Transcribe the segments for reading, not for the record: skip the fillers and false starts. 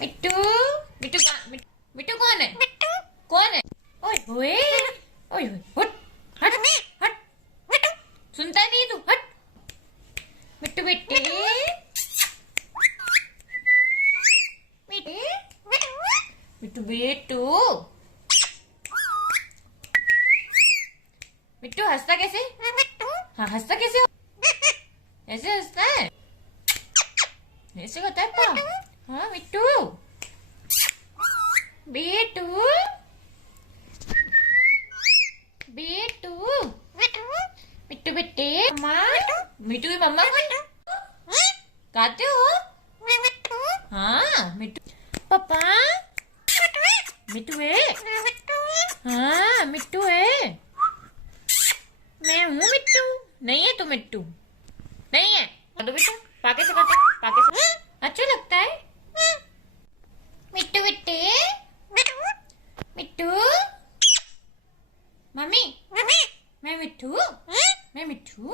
मिट्टू मिट्टू मिट्टू कौन है? कौन है? ओए होए ओए होए हट हट हट सुनता नहीं तू हट। मिट्टू बेटे मिट्टू बेटू मिट्टू हंसता कैसे? हाँ हंसता कैसे? ऐसे हंसता है, ऐसे होता है पा। हाँ मिट्टू बेटू बेटू मिट्टू बेटे मम्मा मिट्टू की मम्मा गाते हो? हाँ मिट्टू पापा मिट्टू है। हाँ मिट्टू है, मैं हूँ मिट्टू। नहीं है तो मिट्टू नहीं है तो बेटा पाके से खाते पाके से अच्छा लगता है। मिट्टू बेटे मिट्टू मम्मी मैं मिट्टू मैं मिट्टू।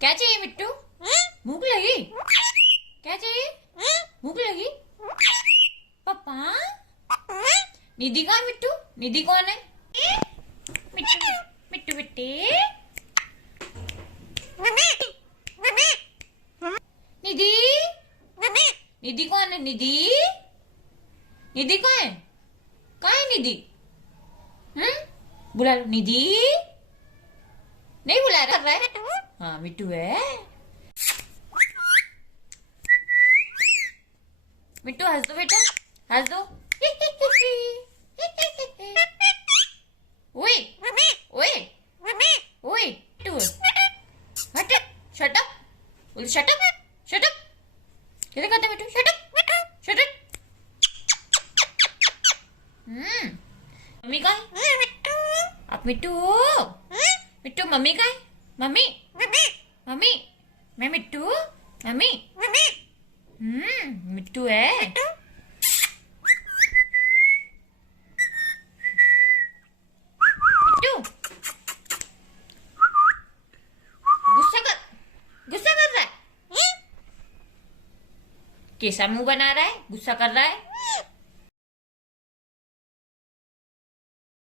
क्या चाहिए मिट्टू? भूख लगी? क्या चाहिए? भूख लगी? पापा निधि कौन? मिट्टू निधि कौन है? मिट्टू मिट्टू बेटे निधि निधि कौन है? निधि निधि कौन है? कहाँ है निधि? बुला लो निधि। नहीं बुला रहा है? हाँ मिट्टू है। मिट्टू हंस दो बेटा हंस दो। ओए ओए ओए मिट्टू हट शट अप बोल शट अप शट अप कैसे कहते Mittu shut up shut up. Mummy का आप मिट्टू हो? मिट्टू मम्मी का है? मम्मी मम्मी मैं मिट्टू मम्मी मिट्टू है। मिट्टू गुस्सा कर रहा है? कैसा मुंह बना रहा है? गुस्सा कर रहा है?